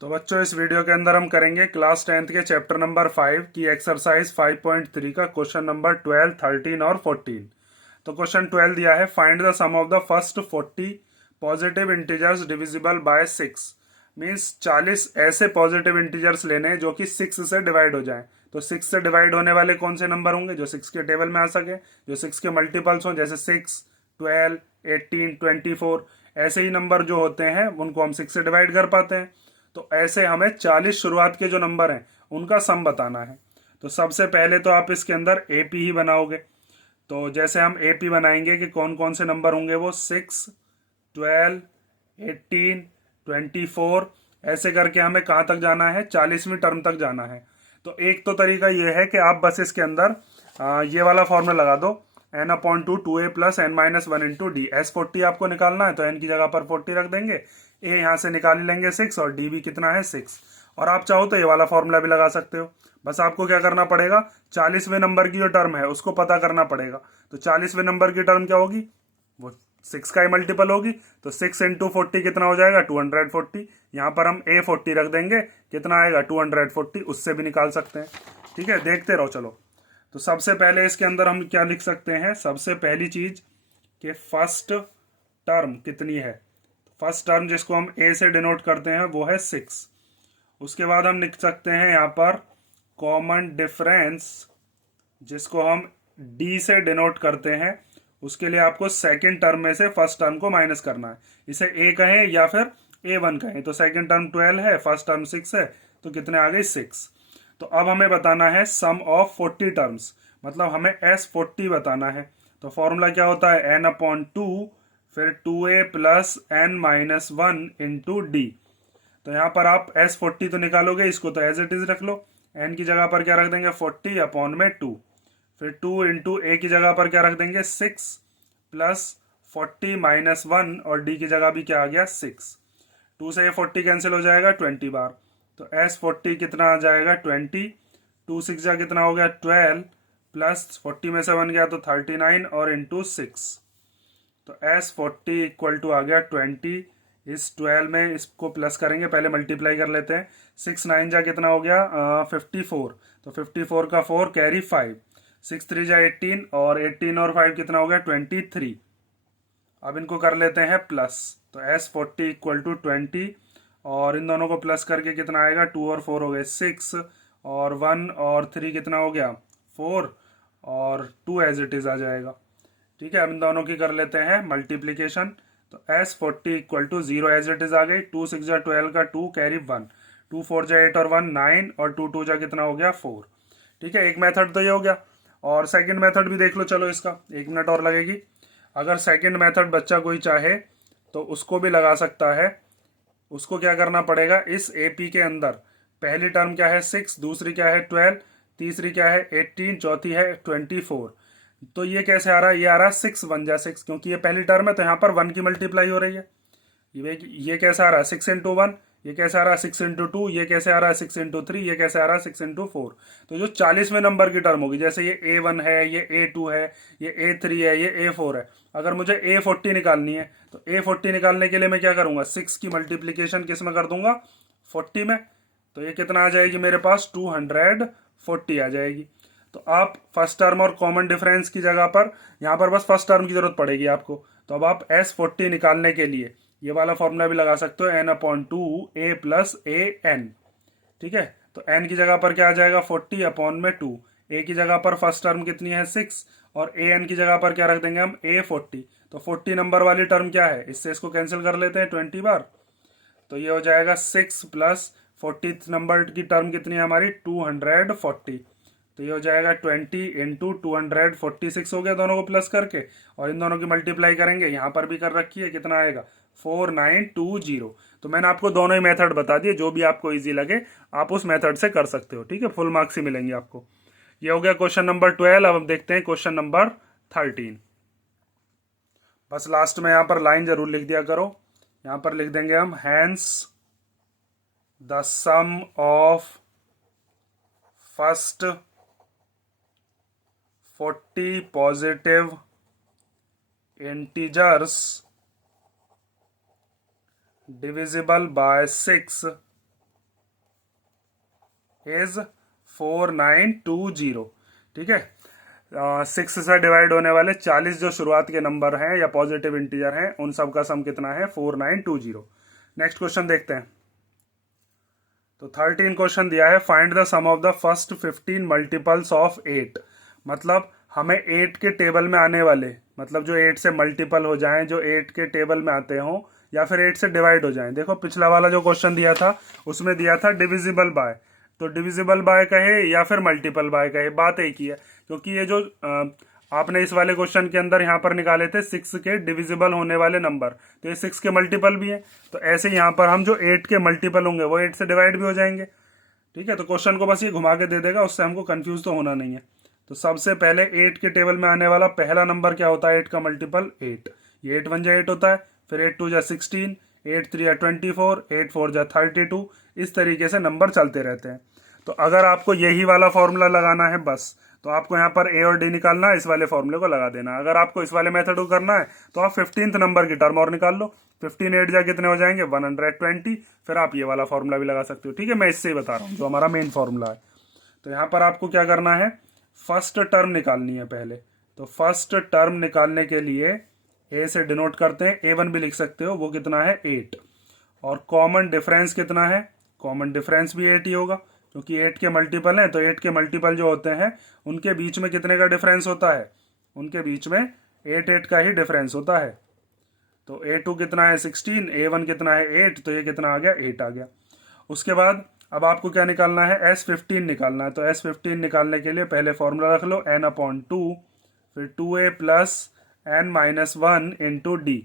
तो बच्चों इस वीडियो के अंदर हम करेंगे क्लास 10th के चैप्टर नंबर 5 की एक्सरसाइज 5.3 का क्वेश्चन नंबर 12, 13 और 14। तो क्वेश्चन 12 दिया है, find the sum of the first 40 positive integers divisible by 6। Means 40 ऐसे पॉजिटिव इंटीजर्स लेने हैं जो कि 6 से डिवाइड हो जाएं। तो 6 से डिवाइड होने वाले कौन से नंबर होंगे जो 6 के टेबल में आ सके, जो 6 के मल्टीपल्स हों, जैसे 6, 12, 18, 24। ऐसे ही नंबर जो होते हैं उनको हम 6 से डिवाइड कर पाते हैं। तो ऐसे हमें 40 शुरुआत के जो नंबर हैं उनका सम बताना है। तो सबसे पहले तो आप इसके अंदर एपी ही बनाओगे। तो जैसे हम एपी बनाएंगे कि कौन कौन से नंबर होंगे, वो 6, 12, 18, 24, ऐसे करके हमें कहाँ तक जाना है, 40वीं टर्म तक जाना है। तो एक तो तरीका ये है कि आप बस इसके अंदर ये वाला फॉर्मूला लगा दो, n upon two 2a plus n minus one into D. S 40 आपको निकालना है तो n की जगह पर 40 रख देंगे, a यहाँ से निकाल ही लेंगे 6 और d भी कितना है 6। और आप चाहो तो ये वाला फॉर्मूला भी लगा सकते हो। बस आपको क्या करना पड़ेगा, 40वें नंबर की जो टर्म है उसको पता करना पड़ेगा। तो 40वें नंबर की टर्म क्या होगी, वो 6 का ही मल्टीपल होगी। तो 6 इंटू 40 कितना हो जाएगा, 240। यहाँ पर हम a 40 रख देंगे, कितना आएगा 240, उससे भी निकाल सकते हैं। ठीक है, देखते रहो। चलो, तो सबसे पहले इसके अंदर हम क्या लिख सकते हैं, सबसे पहली चीज कि फर्स्ट टर्म कितनी है। फर्स्ट टर्म जिसको हम a से डिनोट करते हैं वो है 6। उसके बाद हम लिख सकते हैं यहाँ पर कॉमन डिफरेंस जिसको हम d से डिनोट करते हैं। उसके लिए आपको सेकंड टर्म में से फर्स्ट टर्म को माइनस करना है। इसे a कहें या फिर a1 कहें। तो सेकंड टर्म 12 है, फर्स्ट टर्म 6 है, तो कितने आ गए 6। तो अब हमें बताना है सम ऑफ 40 टर्म्स, मतलब हमें S40 बताना है। तो फॉर्मूला क्या होता है, n अपॉन टू फिर 2a plus n minus one into D. तो यहाँ पर आप S40 तो निकालोगे, इसको तो एज इट इज रख लो। n की जगह पर क्या रख देंगे 40 अपॉन में 2, फिर 2 इंटू ए की जगह पर क्या रख देंगे 6 प्लस 40 माइनस वन, और डी की जगह भी क्या आ गया 6। 2 से ये 40 कैंसिल हो जाएगा 20 बार। तो S40 कितना आ जाएगा 20, 2 6 जा कितना हो गया 12, प्लस 40 में से 1 गया तो 39 और इंटू 6। तो S40 इक्वल टू आ गया 20। इस 12 में इसको प्लस करेंगे, पहले मल्टीप्लाई कर लेते हैं। 6 9 जा कितना हो गया 54। तो 54 का 4 कैरी 5, 6 3 जा 18 और 18 और 5 कितना हो गया 23। अब इनको कर लेते हैं प्लस। तो S40 इक्वल टू 20 और इन दोनों को प्लस करके कितना आएगा 2 और 4 हो गए 6 और 1 और 3 कितना हो गया 4 और 2 एज इट इज आ जाएगा। ठीक है, अब इन दोनों की कर लेते हैं मल्टीप्लीकेशन। तो S40 equal to 0 as it is आ गई। 2 6 जा 12 का 2 कैरी 1, 2 4 जा 8 और 1 9 और 2 2 जा कितना हो गया 4। ठीक है, एक मेथड तो ये हो गया। और सेकंड मेथड भी देख लो। चलो, इसका 1 मिनट और लगेगी। अगर सेकंड मेथड बच्चा कोई चाहे तो उसको भी लगा सकता है। उसको क्या करना पड़ेगा, इस एपी के अंदर पहली टर्म क्या है 6, दूसरी क्या है 12, तीसरी क्या है 18, चौथी है 24। तो ये कैसे आ रहा है, ये आ रहा है 6 1 जा 6, क्योंकि ये पहली टर्म है तो यहाँ पर 1 की मल्टीप्लाई हो रही है। ये कैसे आ रहा है 6 इंटू 1, ये कैसे आ रहा है 6 इंटू 2, ये कैसे आ रहा है 6 इंटू 3, ये कैसे आ रहा है 6 इंटू 4। तो जो 40वें नंबर की टर्म होगी, जैसे ये A1 है, ये A2 है, ये A3 है, ये A4 है। अगर मुझे A40 निकालनी है तो A40 निकालने के लिए मैं क्या करूंगा, 6 की मल्टीप्लीकेशन किस में कर दूंगा 40 में। तो ये कितना आ जाएगी मेरे पास 240 आ जाएगी। तो आप फर्स्ट टर्म और कॉमन डिफरेंस की जगह पर यहाँ पर बस फर्स्ट टर्म की जरूरत पड़ेगी आपको। तो अब आप S40 निकालने के लिए ये वाला फॉर्मूला भी लगा सकते हो, n upon two A plus A N. ठीक है, तो n की जगह पर क्या आ जाएगा 40 अपॉन में 2, a की जगह पर फर्स्ट टर्म कितनी है 6 और ए एन की जगह पर क्या रख देंगे हम A40। तो 40 नंबर वाली टर्म क्या है, इससे इसको कैंसिल कर लेते हैं 20 बार। तो ये हो जाएगा 6 प्लस 40 नंबर की टर्म कितनी है हमारी 240। तो ये हो जाएगा 20 इंटू 246 हो गया दोनों को प्लस करके, और इन दोनों की मल्टीप्लाई करेंगे, यहाँ पर भी कर रखी है, कितना आएगा 4920। तो मैंने आपको दोनों ही मेथड बता दिए, जो भी आपको इजी लगे आप उस मेथड से कर सकते हो। ठीक है, फुल मार्क्स ही मिलेंगे आपको। ये हो गया क्वेश्चन नंबर 12। अब हम देखते हैं क्वेश्चन नंबर 13। बस लास्ट में यहाँ पर लाइन जरूर लिख दिया करो। यहाँ पर लिख देंगे हम, hence the sum of first 40 positive integers divisible by 6 is 4920। ठीक है, 6 से डिवाइड होने वाले 40 जो शुरुआत के नंबर हैं या पॉजिटिव इंटीजर हैं उन सब का सम कितना है 4920। नेक्स्ट क्वेश्चन देखते हैं। तो 13 क्वेश्चन दिया है, find the sum of the first 15 multiples of 8। मतलब हमें 8 के टेबल में आने वाले, मतलब जो 8 से मल्टीपल हो जाएं, जो 8 के टेबल में आते हों या फिर 8 से डिवाइड हो जाएं। देखो पिछला वाला जो क्वेश्चन दिया था उसमें दिया था डिविजिबल बाय, तो डिविजिबल बाय कहे या फिर मल्टीपल बाय कहे, बात एक ही है। क्योंकि ये जो आपने इस वाले क्वेश्चन के अंदर यहाँ पर निकाले थे 6 के डिविजिबल होने वाले नंबर, तो ये 6 के मल्टीपल भी है, तो ऐसे यहाँ पर हम जो 8 के मल्टीपल होंगे वो 8 से डिवाइड भी हो जाएंगे। ठीक है, तो क्वेश्चन को बस ये घुमा के दे देगा, उससे हमको कंफ्यूज तो होना नहीं है। तो सबसे पहले 8 के टेबल में आने वाला पहला नंबर क्या होता है, 8 का मल्टीपल 8, ये 8 1 जा 8 होता है, फिर 8 2 जा 16, 8 3 जा 24, 8 4 जा 32, इस तरीके से नंबर चलते रहते हैं। तो अगर आपको यही वाला फॉर्मूला लगाना है बस, तो आपको यहाँ पर ए और डी निकालना है, इस वाले फॉर्मूले को लगा देना। अगर आपको इस वाले मेथड को करना है तो आप 15th नंबर की टर्म और निकाल लो, 15 8 जा कितने हो जाएंगे 120, फिर आप ये वाला फॉर्मूला भी लगा सकते हो। ठीक है, मैं इससे ही बता रहा हूँ जो हमारा मेन फॉर्मूला है। तो यहाँ पर आपको क्या करना है, फर्स्ट टर्म निकालनी है पहले। तो फर्स्ट टर्म निकालने के लिए ए से डिनोट करते हैं, A1 भी लिख सकते हो, वो कितना है 8, और कॉमन डिफरेंस कितना है, कॉमन डिफरेंस भी 8 ही होगा, क्योंकि 8 के मल्टीपल हैं, तो 8 के मल्टीपल जो होते हैं उनके बीच में कितने का डिफरेंस होता है, उनके बीच में 8 8 का ही डिफरेंस होता है। तो A2 कितना है 16, A1 कितना है 8, तो ये कितना आ गया 8 आ गया। उसके बाद अब आपको क्या निकालना है, S15 निकालना है। तो S15 निकालने के लिए पहले फॉर्मूला रख लो n/2, फिर 2a plus n-1 into D.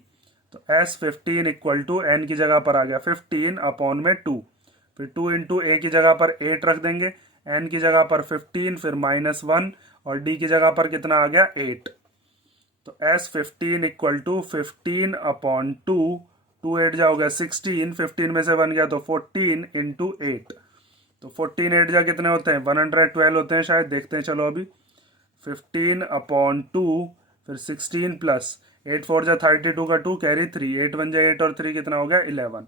तो S15 इक्वल टू n की जगह पर आ गया 15/2, फिर 2 इंटू ए की जगह पर 8 रख देंगे, n की जगह पर 15, फिर -1 और d की जगह पर कितना आ गया 8। तो S15 इक्वल टू 15/2, 2 8 जा हो गया 16, 15 में से 1 गया तो 14 इंटू 8। तो 14 8 जा कितने होते हैं 112 होते हैं शायद, देखते हैं चलो अभी। 15/2 फिर 16 प्लस 8 4 जा 32 का 2 कैरी 3, 8 1 जा 8 और 3 कितना हो गया 11।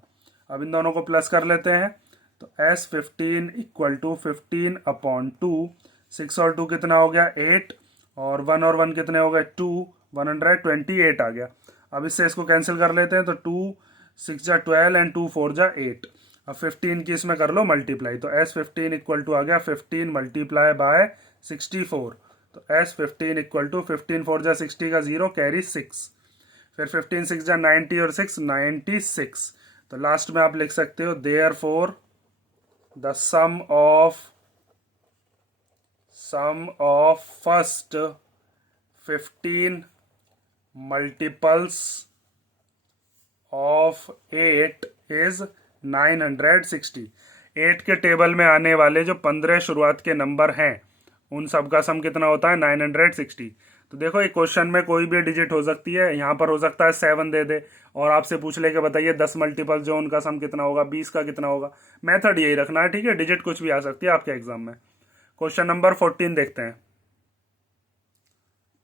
अब इन दोनों को प्लस कर लेते हैं। तो S15 इक्वल टू 15/2, 6 और 2 कितना हो गया 8, और 1 और 1 कितने हो गए 2, 128 आ गया। अब इससे इसको कैंसिल कर लेते हैं, तो 2 6 जा 12 एंड 2 4 जा 8। अब 15 की इसमें कर लो मल्टीप्लाई, तो S15 इक्वल टू आ गया 15 मल्टीप्लाई बाय 64। तो S15 इक्वल टू 15 4 जा 60 का 0 कैरी 6, फिर 15 6 जा 90 और 6 96। तो लास्ट में आप लिख सकते हो therefore the sum of first 15 multiples of 8 is 960। 8 के टेबल में आने वाले जो 15 शुरुआत के नंबर हैं उन सब का सम कितना होता है 960। तो देखो एक क्वेश्चन में कोई भी डिजिट हो सकती है, यहाँ पर हो सकता है 7 दे दे और आपसे पूछ ले के बताइए 10 मल्टीपल जो उनका सम कितना होगा, 20 का कितना होगा। मेथड यही रखना है, ठीक है, डिजिट कुछ भी आ सकती है आपके एग्जाम में। क्वेश्चन नंबर 14 देखते हैं।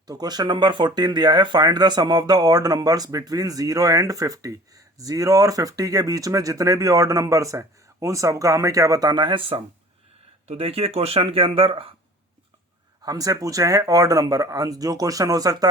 तो क्वेश्चन नंबर 14 दिया है, find the sum of the odd numbers between 0 and 50। 0 और 50 के बीच में जितने भी ऑड नंबर्स हैं उन सब का हमें क्या बताना है सम। तो देखिए क्वेश्चन के अंदर हमसे पूछे हैं ऑड नंबर, जो क्वेश्चन हो सकता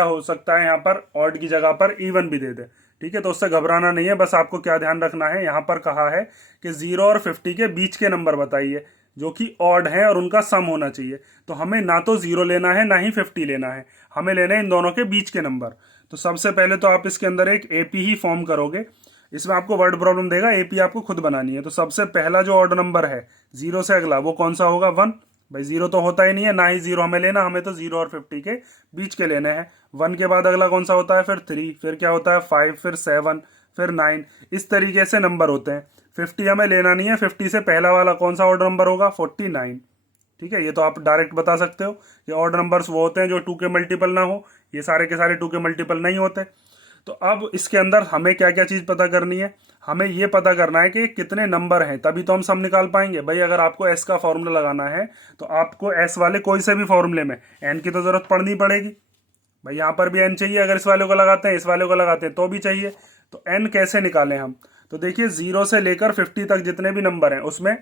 है यहाँ पर ऑड की जगह पर इवन भी दे दे, ठीक है, तो उससे घबराना नहीं है। बस आपको क्या ध्यान रखना है, यहाँ पर कहा है कि 0 और 50 के बीच के नंबर बताइए जो कि ऑड है और उनका सम होना चाहिए। तो हमें ना तो 0 लेना है ना ही 50 लेना है, हमें लेना है इन दोनों के बीच के नंबर। तो सबसे पहले तो आप इसके अंदर एक एपी ही फॉर्म करोगे, इसमें आपको वर्ड प्रॉब्लम देगा, एपी आपको खुद बनानी है। तो सबसे पहला जो ऑड नंबर है 0 से अगला वो कौन सा होगा 1, भाई 0 तो होता ही नहीं है, ना ही 0 हमें लेना, हमें तो 0 और 50 के बीच के लेने हैं। 1 के बाद अगला कौन सा होता है फिर 3, फिर क्या होता है 5, फिर 7, फिर 9, इस तरीके से नंबर होते हैं। 50 हमें लेना नहीं है, 50 से पहला वाला कौन सा ऑड नंबर होगा 49, ठीक है, ये तो आप डायरेक्ट बता सकते हो कि ऑड नंबर्स वो होते हैं जो 2 के मल्टीपल ना हो, ये सारे के सारे 2 के मल्टीपल नहीं होते। तो अब इसके अंदर हमें क्या क्या चीज पता करनी है, हमें ये पता करना है कि कितने नंबर हैं, तभी तो हम सम निकाल पाएंगे। भाई अगर आपको एस का फॉर्मूला लगाना है तो आपको एस वाले कोई से भी फॉर्मूले में एन की तो जरूरत पड़नी पड़ेगी। भाई यहाँ पर भी एन चाहिए, अगर इस वाले को लगाते हैं इस वाले को लगाते हैं तो भी चाहिए। तो एन कैसे निकालें हम, तो देखिए 0 से लेकर 50 तक जितने भी नंबर हैं उसमें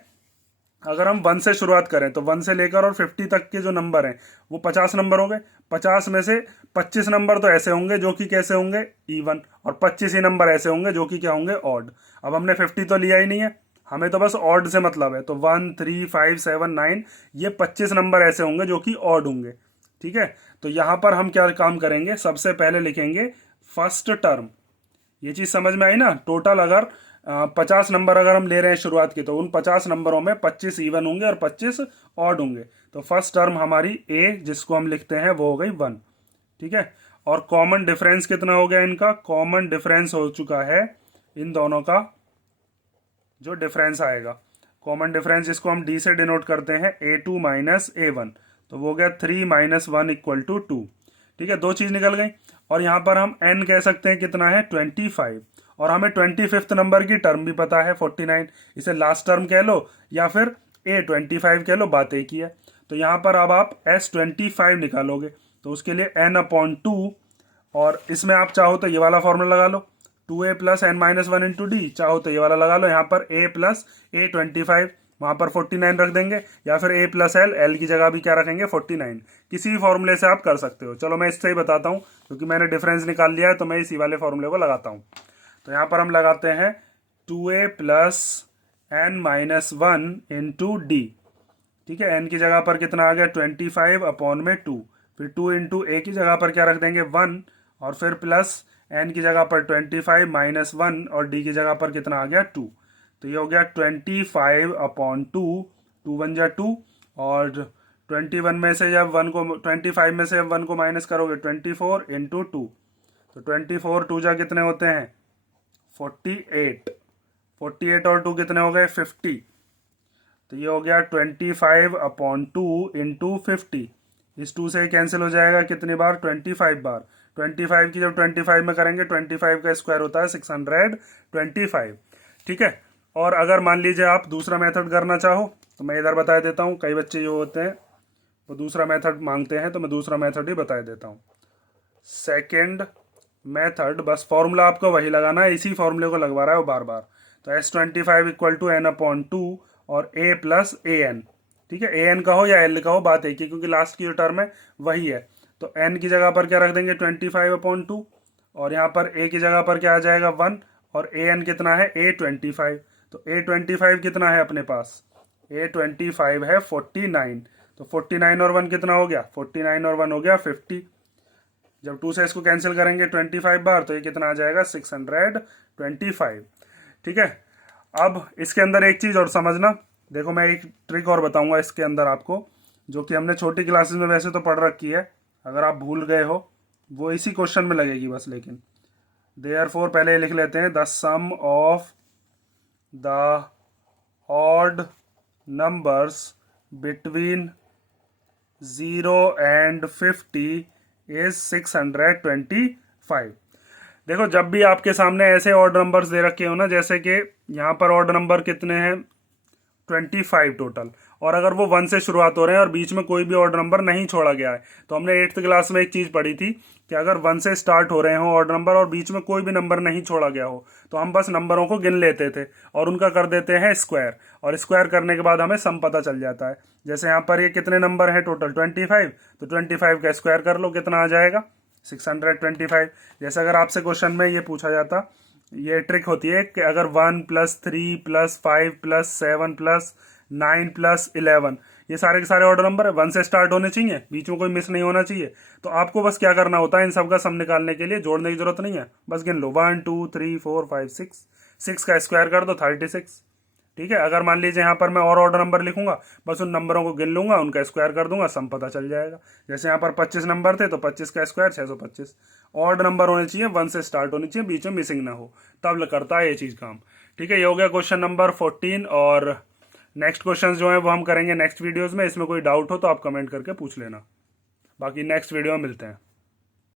अगर हम 1 से शुरुआत करें तो 1 से लेकर और 50 तक के जो नंबर हैं वो 50 नंबर हो गए। 50 में से 25 नंबर तो ऐसे होंगे जो कि कैसे होंगे, इवन, और 25 ही नंबर ऐसे होंगे जो कि क्या होंगे, ऑड। अब हमने 50 तो लिया ही नहीं है, हमें तो बस ऑड से मतलब है, तो 1 3 5 7 9 ये 25 नंबर ऐसे होंगे जो कि ऑड होंगे। ठीक है, तो यहां पर हम क्या काम करेंगे, सबसे पहले लिखेंगे फर्स्ट टर्म। ये चीज समझ में आई ना। टोटल अगर 50 नंबर अगर हम ले रहे हैं शुरुआत की, तो उन 50 नंबरों में 25 इवन होंगे और 25 ऑड होंगे। तो फर्स्ट टर्म हमारी ए, जिसको हम लिखते हैं, वो हो गई 1। ठीक है, और कॉमन डिफरेंस कितना हो गया इनका, कॉमन डिफरेंस हो चुका है इन दोनों का जो डिफरेंस आएगा, कॉमन डिफरेंस जिसको हम डी से डिनोट करते हैं, A2 माइनस A1, तो वो हो गया 3 माइनस 1 इक्वल टू 2। ठीक है, दो चीज निकल गई। और यहां पर हम n कह सकते हैं कितना है, 25, और हमें 25th नंबर की टर्म भी पता है 49, इसे लास्ट टर्म कह लो या फिर A25 कह लो, बात एक ही है। तो यहां पर अब आप S25 निकालोगे, तो उसके लिए n/2, और इसमें आप चाहो तो ये वाला फॉर्मूला लगा लो, 2a plus n minus 1 into D, चाहो तो ये वाला लगा लो, यहाँ पर a प्लस A25, वहां पर 49 रख देंगे, या फिर a प्लस एल की जगह भी क्या रखेंगे, 49। किसी भी फॉर्मूले से आप कर सकते हो। चलो मैं इससे ही बताता हूँ, क्योंकि मैंने डिफरेंस निकाल लिया है तो मैं इसी वाले फॉर्मूले को लगाता हूँ। तो यहाँ पर हम लगाते हैं 2a plus n minus 1 into D. ठीक है, n की जगह पर कितना आ गया, 25 अपॉन में 2, फिर 2 इंटू ए की जगह पर क्या रख देंगे, 1, और फिर प्लस n की जगह पर 25 माइनस 1, और d की जगह पर कितना आ गया, 2। तो ये हो गया 25 अपॉन 2, 2 1 जा 2, और 21 में से जब 1 को 25 में से जब 1 को माइनस करोगे, 24 इंटू 2, तो 24 2 जा कितने होते हैं, 48, 48 और 2 कितने हो गए, 50। तो ये हो गया 25 अपॉन 2 इंटू 50। इस 2 से कैंसिल हो जाएगा कितनी बार, 25 बार। 25 की जब 25 में करेंगे, 25 का स्क्वायर होता है 625। ठीक है, और अगर मान लीजिए आप दूसरा मेथड करना चाहो तो मैं इधर बता देता हूँ। कई बच्चे जो होते हैं वो दूसरा मेथड मांगते हैं, तो मैं दूसरा मेथड ही बता देता हूँ। सेकेंड मेथड, बस फॉर्मूला आपको वही लगाना है, इसी फॉर्मूले को लगवा रहा है वो बार बार। तो S25 इक्वल टू n/2 और a प्लस an। ठीक है, an का हो या l का हो, बात एक ही, क्योंकि लास्ट की जो टर्म है वही है। तो n की जगह पर क्या रख देंगे, 25/2, और यहाँ पर a की जगह पर क्या आ जाएगा, 1, और an कितना है, A25। तो A25 कितना है अपने पास, A25 है 49। तो 49 और 1 कितना हो गया, 49 और 1 हो गया 50। जब 2 से इसको कैंसिल करेंगे 25 बार, तो ये कितना आ जाएगा, 625। ठीक है, अब इसके अंदर एक चीज और समझना, देखो मैं एक ट्रिक और बताऊंगा इसके अंदर आपको, जो कि हमने छोटी क्लासेस में वैसे तो पढ़ रखी है, अगर आप भूल गए हो वो इसी क्वेश्चन में लगेगी बस। लेकिन देयरफॉर पहले लिख लेते हैं, the sum of the odd numbers between 0 and 50 is 625। देखो, जब भी आपके सामने ऐसे ऑड नंबर्स दे रखे हो ना, जैसे कि यहाँ पर ऑड नंबर कितने हैं, 25 टोटल, और अगर वो 1 से शुरुआत हो रहे हैं और बीच में कोई भी ऑड नंबर नहीं छोड़ा गया है, तो हमने 8th क्लास में एक चीज पढ़ी थी कि अगर 1 से स्टार्ट हो रहे हो ऑड नंबर और बीच में कोई भी नंबर नहीं छोड़ा गया हो, तो हम बस नंबरों को गिन लेते थे और उनका कर देते हैं स्क्वायर, और स्क्वायर करने के बाद हमें सम पता चल जाता है। जैसे यहाँ पर ये कितने नंबर है टोटल, 25, तो 25 का स्क्वायर कर लो, कितना आ जाएगा, 625। जैसे अगर आपसे क्वेश्चन में ये पूछा जाता, ये ट्रिक होती है कि अगर 1 plus 3 plus 5 plus 7 plus 9 plus 11, ये सारे के सारे ऑर्डर नंबर है, 1 से स्टार्ट होने चाहिए, बीच में कोई मिस नहीं होना चाहिए। तो आपको बस क्या करना होता है, इन सब का सम निकालने के लिए जोड़ने की जरूरत नहीं है, बस गिन लो, 1 2 3 4 5 6, 6 का स्क्वायर कर दो 36। ठीक है, अगर मान लीजिए यहाँ पर मैं और ऑर्डर नंबर लिखूंगा, बस उन नंबरों को गिन लूंगा, उनका स्क्वायर कर दूंगा, सम पता चल जाएगा। जैसे यहाँ पर 25 नंबर थे, तो 25 का स्क्वायर 625। ऑड नंबर होने चाहिए, 1 से स्टार्ट होनी चाहिए, बीच में मिसिंग ना हो, तब करता है ये चीज काम। ठीक है, ये हो गया क्वेश्चन नंबर 14, और नेक्स्ट क्वेश्चन जो है वो हम करेंगे नेक्स्ट वीडियोज में। इसमें कोई डाउट हो तो आप कमेंट करके पूछ लेना, बाकी नेक्स्ट वीडियो में मिलते हैं।